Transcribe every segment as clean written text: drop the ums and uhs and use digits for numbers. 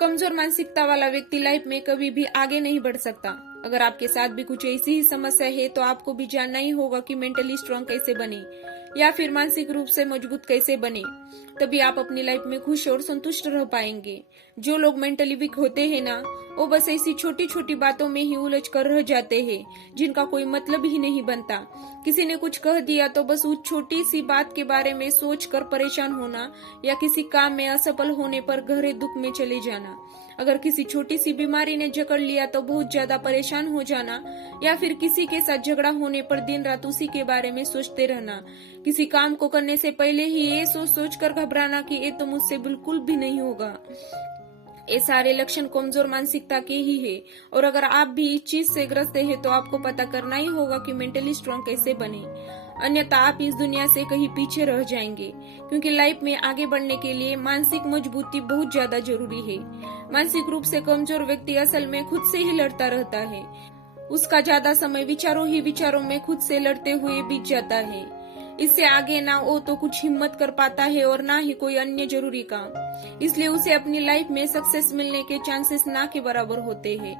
कमजोर मानसिकता वाला व्यक्ति लाइफ में कभी भी आगे नहीं बढ़ सकता। अगर आपके साथ भी कुछ ऐसी ही समस्या है तो आपको भी जानना ही होगा कि मेंटली स्ट्रांग कैसे बने या फिर मानसिक रूप से मजबूत कैसे बने। तभी आप अपनी लाइफ में खुश और संतुष्ट रह पाएंगे। जो लोग मेंटली वीक होते हैं ना, वो बस ऐसी छोटी छोटी बातों में ही उलझ कर रह जाते हैं जिनका कोई मतलब ही नहीं बनता। किसी ने कुछ कह दिया तो बस उस छोटी सी बात के बारे में सोच कर परेशान होना या किसी काम में असफल होने पर गहरे दुख में चले जाना। अगर किसी छोटी सी बीमारी ने जकड़ लिया तो बहुत ज्यादा परेशान हो जाना या फिर किसी के साथ झगड़ा होने पर दिन रात उसी के बारे में सोचते रहना। किसी काम को करने से पहले ही ये सोच कर घबराना कि ये तो मुझसे बिल्कुल भी नहीं होगा। ये सारे लक्षण कमजोर मानसिकता के ही है। और अगर आप भी इस चीज से ग्रस्त हैं तो आपको पता करना ही होगा कि मेंटली स्ट्रांग कैसे बने, अन्यथा आप इस दुनिया से कहीं पीछे रह जाएंगे। क्योंकि लाइफ में आगे बढ़ने के लिए मानसिक मजबूती बहुत ज्यादा जरूरी है। मानसिक रूप से कमजोर व्यक्ति असल में खुद से ही लड़ता रहता है। उसका ज्यादा समय विचारों ही विचारों में खुद से लड़ते हुए बीत जाता है। इससे आगे ना वो तो कुछ हिम्मत कर पाता है और ना ही कोई अन्य जरूरी काम। इसलिए उसे अपनी लाइफ में सक्सेस मिलने के चांसेस ना के बराबर होते हैं।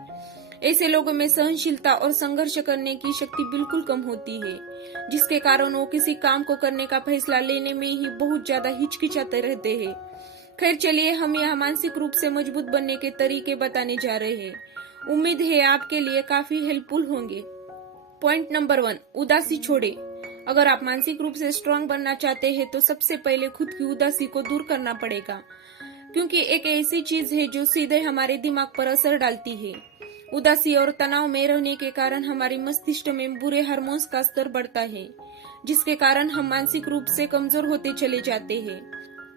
ऐसे लोगों में सहनशीलता और संघर्ष करने की शक्ति बिल्कुल कम होती है, जिसके कारण वो किसी काम को करने का फैसला लेने में ही बहुत ज्यादा हिचकिचाते रहते हैं। खैर चलिए, हम यहाँ मानसिक रूप से मजबूत बनने के तरीके बताने जा रहे हैं। उम्मीद है आपके लिए काफी हेल्पफुल होंगे। पॉइंट नंबर 1, उदासी छोड़े। अगर आप मानसिक रूप से स्ट्रांग बनना चाहते हैं तो सबसे पहले खुद की उदासी को दूर करना पड़ेगा, क्योंकि एक ऐसी चीज है जो सीधे हमारे दिमाग पर असर डालती है। उदासी और तनाव में रहने के कारण हमारे मस्तिष्क में बुरे हार्मोन्स का स्तर बढ़ता है, जिसके कारण हम मानसिक रूप से कमजोर होते चले जाते हैं।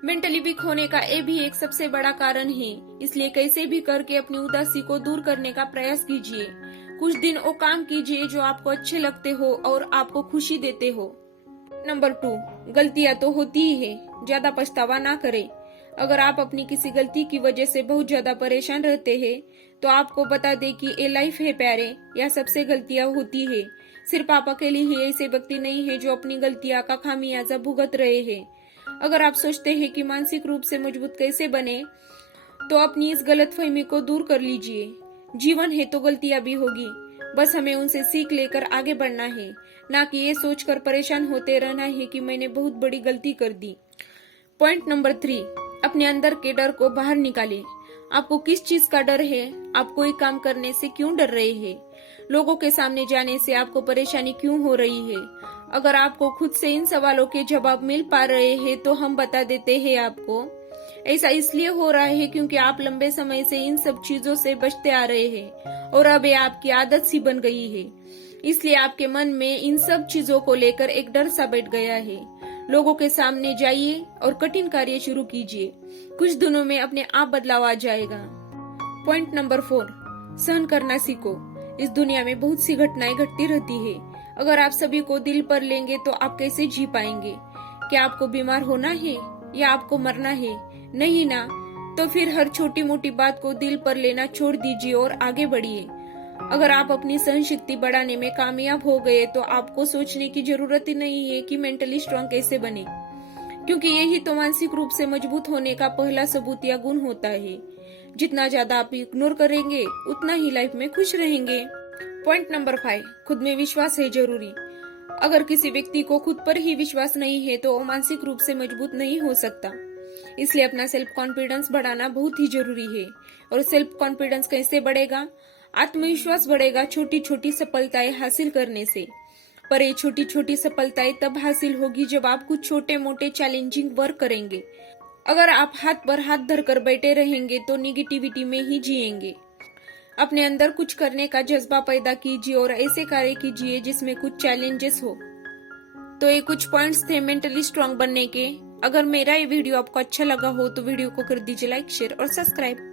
मेंटली वीक होने का ये भी एक सबसे बड़ा कारण है। इसलिए कैसे भी करके अपनी उदासी को दूर करने का प्रयास कीजिए। कुछ दिन वो काम कीजिए जो आपको अच्छे लगते हो और आपको खुशी देते हो। नंबर 2, गलतियां तो होती ही है, ज्यादा पछतावा ना करें। अगर आप अपनी किसी गलती की वजह से बहुत ज्यादा परेशान रहते हैं तो आपको बता दे कि ये लाइफ है प्यारे, या सबसे गलतियां होती है। सिर्फ आप अकेले ही ऐसे व्यक्ति नहीं है जो अपनी गलतियां का खामियाजा भुगत रहे हैं। अगर आप सोचते हैं कि मानसिक रूप से मजबूत कैसे बने, तो अपनी इस गलतफहमी को दूर कर लीजिए। जीवन है तो गलतियां भी होगी, बस हमें उनसे सीख लेकर आगे बढ़ना है, ना कि ये सोचकर परेशान होते रहना है कि मैंने बहुत बड़ी गलती कर दी। पॉइंट नंबर 3, अपने अंदर के डर को बाहर निकालें। आपको किस चीज का डर है? आप कोई काम करने से क्यों डर रहे हैं? लोगों के सामने जाने से आपको परेशानी क्यों हो रही है? अगर आपको खुद से इन सवालों के जवाब मिल पा रहे हैं तो हम बता देते हैं आपको। ऐसा इसलिए हो रहा है क्योंकि आप लंबे समय से इन सब चीजों से बचते आ रहे हैं और अब ये आपकी आदत सी बन गई है। इसलिए आपके मन में इन सब चीजों को लेकर एक डर सा बैठ गया है। लोगों के सामने जाइए और कठिन कार्य शुरू कीजिए। कुछ दिनों में अपने आप बदलाव आ जाएगा। पॉइंट नंबर 4, सहन करना सीखो। इस दुनिया में बहुत सी घटनाएं घटती रहती है। अगर आप सभी को दिल पर लेंगे तो आप कैसे जी पाएंगे? क्या आपको बीमार होना है या आपको मरना है? नहीं ना। तो फिर हर छोटी मोटी बात को दिल पर लेना छोड़ दीजिए और आगे बढ़िए। अगर आप अपनी सहन शक्ति बढ़ाने में कामयाब हो गए तो आपको सोचने की जरूरत ही नहीं है कि मेंटली स्ट्रांग कैसे बने, क्योंकि यही तो मानसिक रूप से मजबूत होने का पहला सबूत या गुण होता है। जितना ज्यादा आप इग्नोर करेंगे उतना ही लाइफ में खुश रहेंगे। पॉइंट नंबर 5, खुद में विश्वास है जरूरी। अगर किसी व्यक्ति को खुद पर ही विश्वास नहीं है तो वो मानसिक रूप से मजबूत नहीं हो सकता। इसलिए अपना सेल्फ कॉन्फिडेंस बढ़ाना बहुत ही जरूरी है। और सेल्फ कॉन्फिडेंस कैसे बढ़ेगा? आत्मविश्वास बढ़ेगा छोटी छोटी सफलताएं हासिल करने से। पर ये छोटी छोटी सफलताएं तब हासिल होगी जब आप कुछ छोटे मोटे चैलेंजिंग वर्क करेंगे। अगर आप हाथ पर हाथ धरकर बैठे रहेंगे तो निगेटिविटी में ही जिएंगे। अपने अंदर कुछ करने का जज्बा पैदा कीजिए और ऐसे कार्य कीजिए जिसमें कुछ चैलेंजेस हो। तो ये कुछ पॉइंट्स थे मेंटली स्ट्रांग बनने के। अगर मेरा ये वीडियो आपको अच्छा लगा हो तो वीडियो को कर दीजिए लाइक, शेयर और सब्सक्राइब।